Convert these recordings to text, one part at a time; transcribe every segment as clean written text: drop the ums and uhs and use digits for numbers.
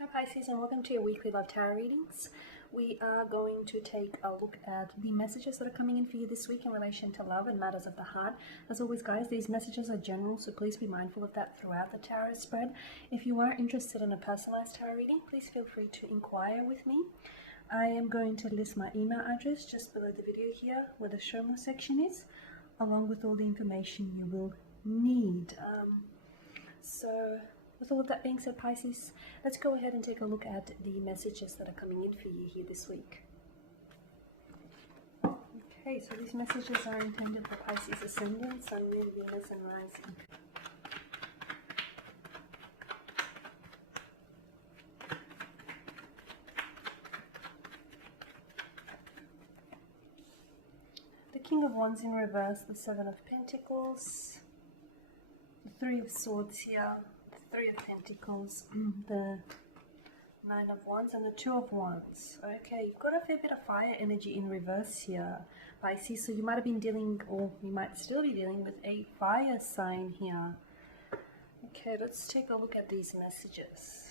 Hi Pisces, and welcome to your weekly love tarot readings. We are going to take a look at the messages that are coming in for you this week in relation to love and matters of the heart. As always guys, these messages are general, so please be mindful of that throughout the tarot spread. If you are interested in a personalized tarot reading, please feel free to inquire with me. I am going to list my email address just below the video here where the show more section is, along with all the information you will need. With all of that being said, Pisces, let's go ahead and take a look at the messages that are coming in for you here this week. Okay, so these messages are intended for Pisces Ascendant, Sun, Moon, Venus, and Rising. The King of Wands in reverse, the Seven of Pentacles, the Three of Swords here, Three of Pentacles, the Nine of Wands, and the Two of Wands. Okay, you've got a fair bit of fire energy in reverse here, Pisces. So you might have been dealing, or you might still be dealing with a fire sign here. Okay, let's take a look at these messages.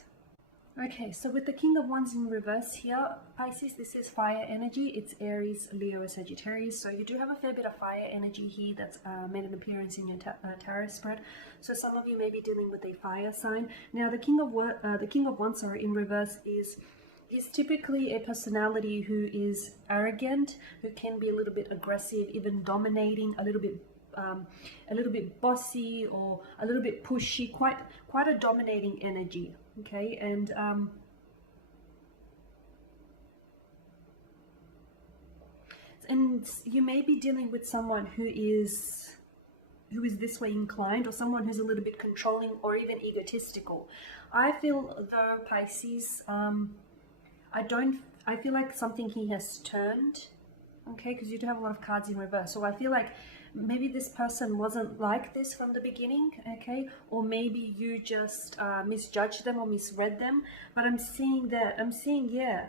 Okay, so with the King of Wands in reverse here, Pisces, this is fire energy. It's Aries, Leo, Sagittarius. So you do have a fair bit of fire energy here that's made an appearance in your tarot spread. So some of you may be dealing with a fire sign. Now, the King of Wands, in reverse is typically a personality who is arrogant, who can be a little bit aggressive, even dominating, a little bit bossy, or a little bit pushy, quite a dominating energy. Okay, and you may be dealing with someone who is this way inclined, or someone who's a little bit controlling or even egotistical. I feel though, Pisces, I feel like something here has turned. Okay, because you do have a lot of cards in reverse. So I feel like maybe this person wasn't like this from the beginning, okay? Or maybe you just misjudged them or misread them. But I'm seeing, yeah.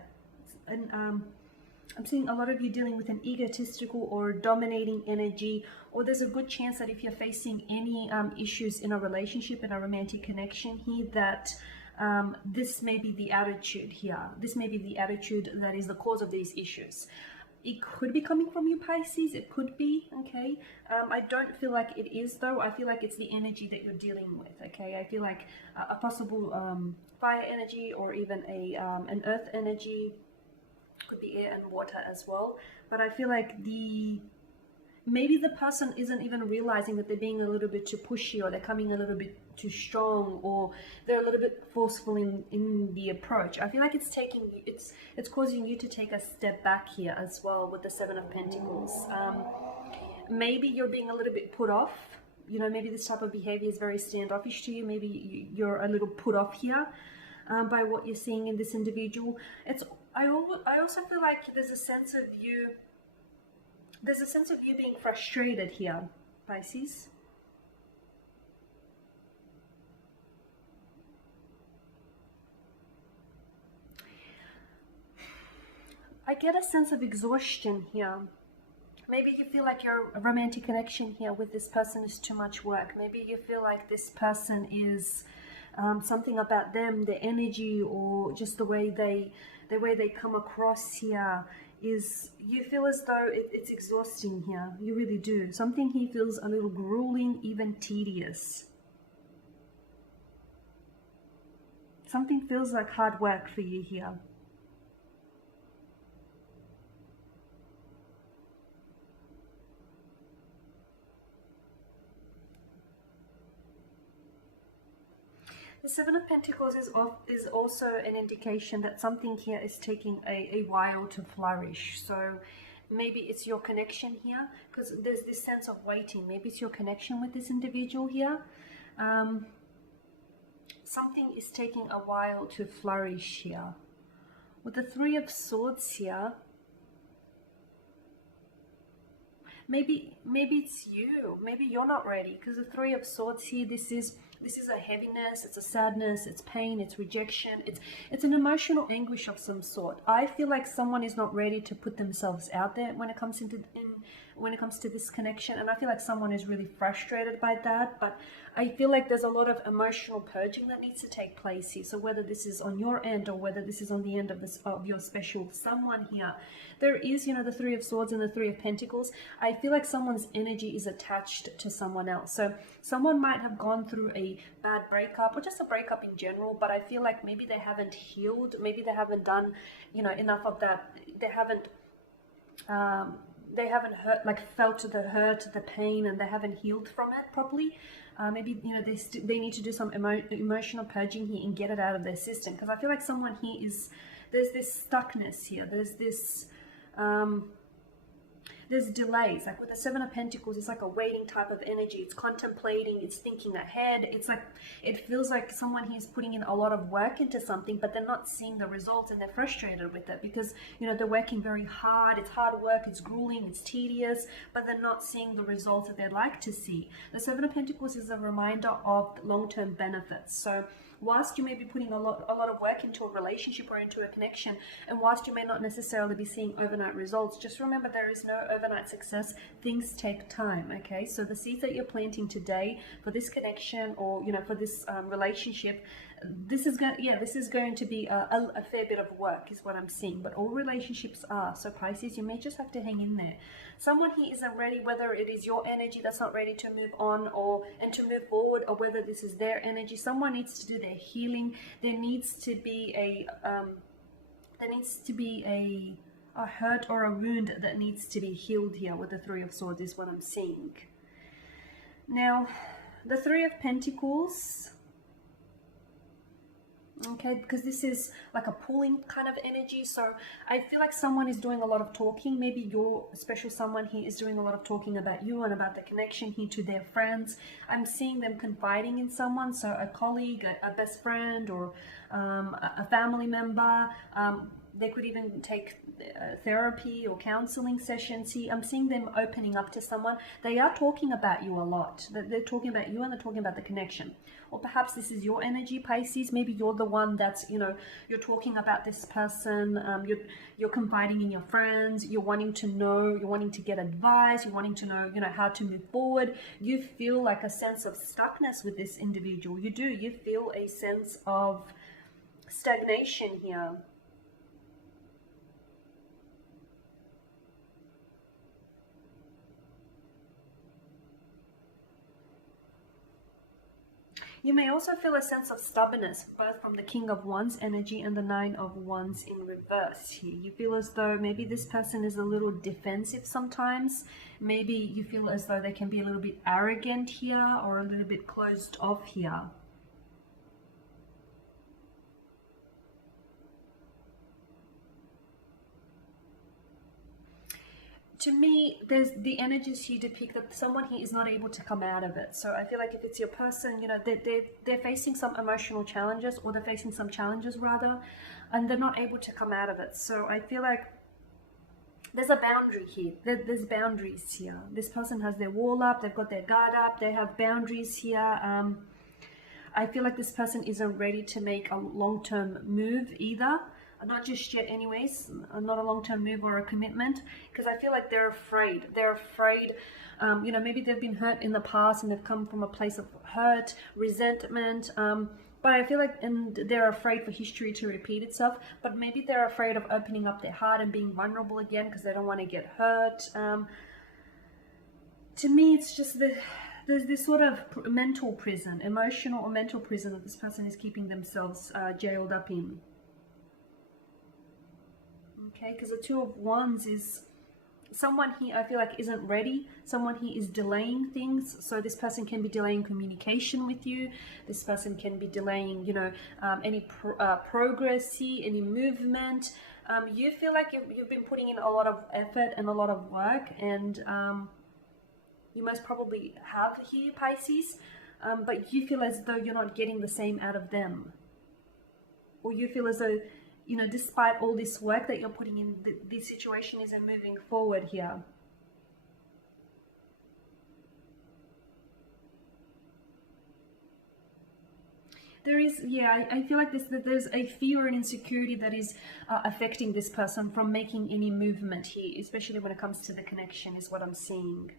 And I'm seeing a lot of you dealing with an egotistical or dominating energy. Or there's a good chance that if you're facing any issues in a relationship, in a romantic connection here, that this may be the attitude here. This may be the attitude that is the cause of these issues. It could be coming from you, Pisces. It could be, okay? I don't feel like it is, though. I feel like it's the energy that you're dealing with, okay? I feel like a possible fire energy, or even an earth energy. Could be air and water as well. But I feel like maybe the person isn't even realizing that they're being a little bit too pushy, or they're coming a little bit too strong, or they're a little bit forceful in the approach. I feel like it's causing you to take a step back here as well with the Seven of Pentacles. Maybe you're being a little bit put off. You know, maybe this type of behavior is very standoffish to you. Maybe you're a little put off here by what you're seeing in this individual. I also feel like there's a sense of you being frustrated here, Pisces. I get a sense of exhaustion here. Maybe you feel like your romantic connection here with this person is too much work. Maybe you feel like this person is something about them, their energy, or just the way they come across here is, you feel as though it's exhausting here. You really do. Something here feels a little grueling, even tedious. Something feels like hard work for you here. The Seven of Pentacles is also an indication that something here is taking a while to flourish. So maybe it's your connection here, because there's this sense of waiting. Maybe it's your connection with this individual here. Something is taking a while to flourish here. With the Three of Swords here, maybe it's you. Maybe you're not ready, because the Three of Swords here, this is a heaviness, it's a sadness, it's pain, it's rejection, it's an emotional anguish of some sort. I feel like someone is not ready to put themselves out there when it comes when it comes to this connection, and I feel like someone is really frustrated by that. But I feel like there's a lot of emotional purging that needs to take place here. So whether this is on your end or whether this is on the end of this of your special someone here, there is, you know, the Three of Swords and the Three of Pentacles. I feel like someone's energy is attached to someone else. So someone might have gone through a bad breakup or just a breakup in general, but I feel like maybe they haven't healed, maybe they haven't done, you know, enough of that. They haven't hurt, like felt the hurt, the pain, and they haven't healed from it properly. Maybe, you know, they need to do some emotional purging here and get it out of their system, because I feel like someone here is, there's this stuckness here, there's this there's delays. Like with the Seven of Pentacles, it's like a waiting type of energy. It's contemplating, it's thinking ahead. It's like, it feels like someone here's putting in a lot of work into something, but they're not seeing the results, and they're frustrated with it because, you know, they're working very hard. It's hard work, it's grueling, it's tedious, but they're not seeing the results that they'd like to see. The Seven of Pentacles is a reminder of long-term benefits. So whilst you may be putting a lot of work into a relationship or into a connection, and whilst you may not necessarily be seeing overnight results, just remember there is no overnight success. Things take time, okay? So the seeds that you're planting today for this connection, or, you know, for this relationship, this is going to be a fair bit of work, is what I'm seeing. But all relationships are. So Pisces, you may just have to hang in there. Someone here isn't ready, whether it is your energy that's not ready to move on and to move forward, or whether this is their energy. Someone needs to do their healing. There needs to be a hurt or a wound that needs to be healed here with the Three of Swords, is what I'm seeing. Now, the Three of Pentacles, okay, because this is like a pulling kind of energy. So I feel like someone is doing a lot of talking. Maybe your special someone here is doing a lot of talking about you and about the connection here to their friends. I'm seeing them confiding in someone, so a colleague, a best friend, or a family member. They could even take therapy or counseling sessions here. I'm seeing them opening up to someone. They are talking about you a lot. They're talking about you, and they're talking about the connection. Or perhaps this is your energy, Pisces. Maybe you're the one that's, you know, you're talking about this person. You're confiding in your friends. You're wanting to know. You're wanting to get advice. You're wanting to know, you know, how to move forward. You feel like a sense of stuckness with this individual. You do. You feel a sense of stagnation here. You may also feel a sense of stubbornness, both from the King of Wands energy and the Nine of Wands in reverse here. You feel as though maybe this person is a little defensive sometimes. Maybe you feel as though they can be a little bit arrogant here, or a little bit closed off here. To me, there's the energies here depict that someone here is not able to come out of it. So I feel like if it's your person, you know, they're facing some emotional challenges, or they're facing some challenges rather, and they're not able to come out of it. So I feel like there's a boundary here. There's boundaries here. This person has their wall up, they've got their guard up, they have boundaries here. I feel like this person isn't ready to make a long-term move either. Not just yet anyways, not a long-term move or a commitment, because I feel like they're afraid. They're afraid, you know, maybe they've been hurt in the past and they've come from a place of hurt, resentment, but I feel like, and they're afraid for history to repeat itself, but maybe they're afraid of opening up their heart and being vulnerable again because they don't want to get hurt. To me, it's just there's this sort of mental prison, emotional or mental prison that this person is keeping themselves jailed up in. Okay, because the Two of Wands is someone here, I feel like, isn't ready. Someone here is delaying things. So this person can be delaying communication with you. This person can be delaying, you know, any progress here, any movement. You feel like you've been putting in a lot of effort and a lot of work, and you most probably have here, Pisces, but you feel as though you're not getting the same out of them. Or you feel as though, you know, despite all this work that you're putting in, the situation isn't moving forward here. There is, yeah, I feel like that there's a fear and insecurity that is affecting this person from making any movement here, especially when it comes to the connection, is what I'm seeing.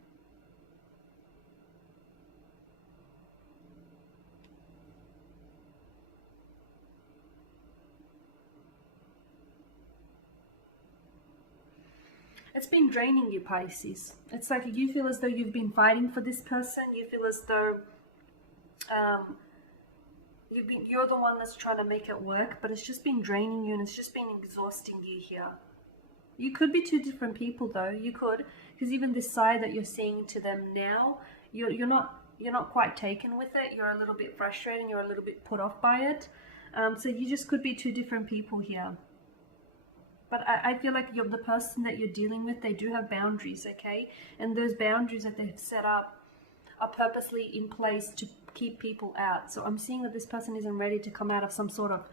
It's been draining you, Pisces. It's like you feel as though you've been fighting for this person. You feel as though um, you're the one that's trying to make it work, but it's just been draining you and it's just been exhausting you here. You could be two different people though. You could, because even this side that you're seeing to them now, you're not quite taken with it. You're a little bit frustrated and you're a little bit put off by it. So you just could be two different people here. But I feel like the person that you're dealing with, they do have boundaries, okay? And those boundaries that they've set up are purposely in place to keep people out. So I'm seeing that this person isn't ready to come out of some sort of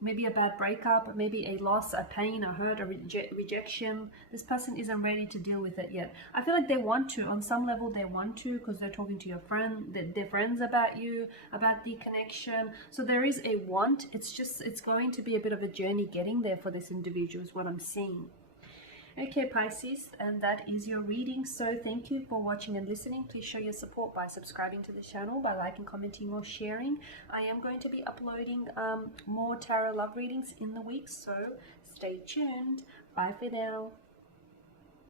maybe a bad breakup, maybe a loss, a pain, a hurt, a rejection. This person isn't ready to deal with it yet. I feel like they want to, on some level they want to, because they're talking to your friend, their friends about you, about the connection. So there is a want. It's going to be a bit of a journey getting there for this individual is what I'm seeing. Okay, Pisces, and that is your reading. So thank you for watching and listening. Please show your support by subscribing to the channel, by liking, commenting, or sharing. I am going to be uploading more tarot love readings in the week, so stay tuned. Bye for now.